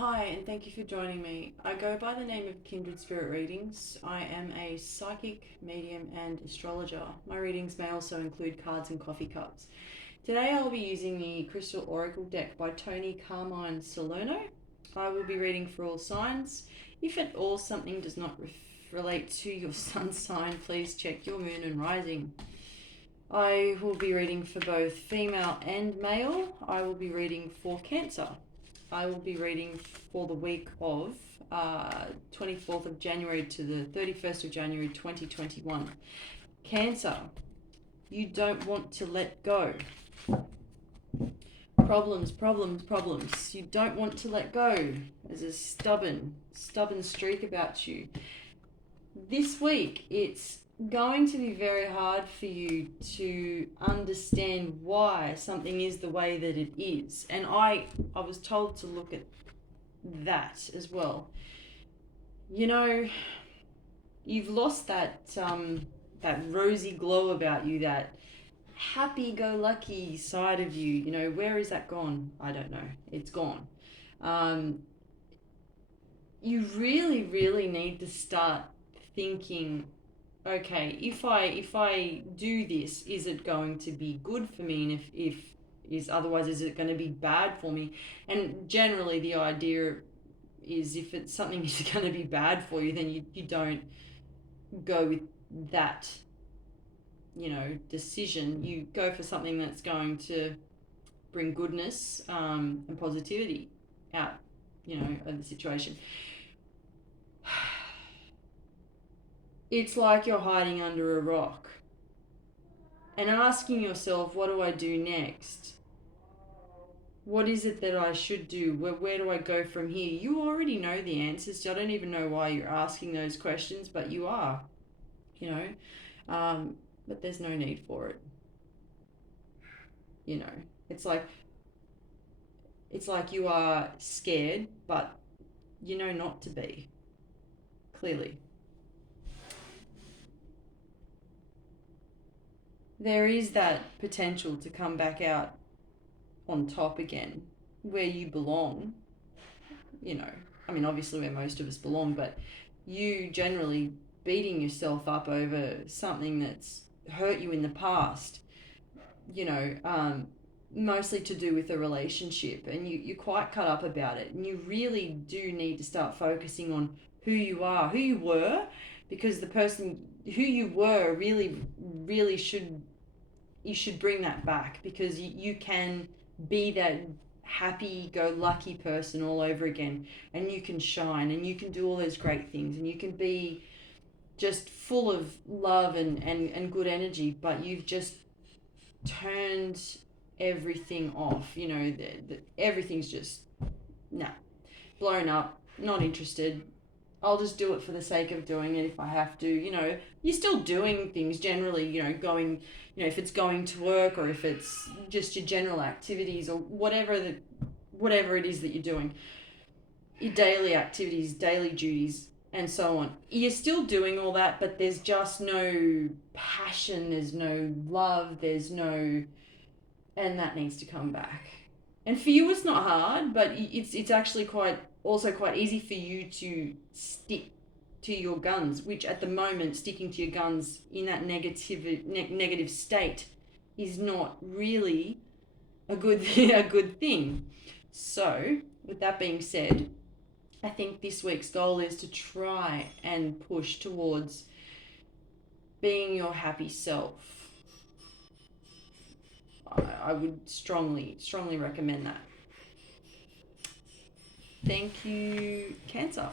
Hi, and thank you for joining me. I go by the name of Kindred Spirit Readings. I am a psychic, medium, and astrologer. My readings may also include cards and coffee cups. Today I will be using the Crystal Oracle deck by Tony Carmine Salerno. I will be reading for all signs. If at all something does not relate to your sun sign, please check your moon and rising. I will be reading for both female and male. I will be reading for Cancer. I will be reading for the week of 24th of January to the 31st of January 2021. Cancer, you don't want to let go. Problems, problems, problems. You don't want to let go. There's a stubborn streak about you. This week, it's going to be very hard for you to understand why something is the way that it is. And I was told to look at that as well. You know, you've lost that rosy glow about you, that happy-go-lucky side of you. You know, where is that gone? I don't know. It's gone. You really, really need to start thinking, okay, if I do this, is it going to be good for me? And if is otherwise, is it going to be bad for me? And generally the idea is, if it's something is going to be bad for you, then you don't go with that, decision. You go for something that's going to bring goodness and positivity out, of the situation. It's like you're hiding under a rock and asking yourself, what do I do next? What is it that I should do? Where do I go from here? You already know the answers. So I don't even know why you're asking those questions, but you are, but there's no need for it. It's like you are scared, but you know not to be, clearly. There is that potential to come back out on top again, where you belong. Obviously where most of us belong, but you generally beating yourself up over something that's hurt you in the past, mostly to do with a relationship, and you're quite cut up about it, and you really do need to start focusing on who you are, who you were, because the person who you were really you should bring that back, because you can be that happy-go-lucky person all over again, and you can shine, and you can do all those great things, and you can be just full of love and good energy, but you've just turned everything off. Everything's just blown up, not interested. I'll just do it for the sake of doing it if I have to. You're still doing things generally, going, if it's going to work, or if it's just your general activities, or whatever it is that you're doing, your daily activities, daily duties, and so on. You're still doing all that, but there's just no passion, there's no love, and that needs to come back. And for you, it's not hard, but it's actually quite easy for you to stick to your guns, which at the moment, sticking to your guns in that negative state is not really a good thing. So, with that being said, I think this week's goal is to try and push towards being your happy self. I would strongly recommend that. Thank you, Cancer.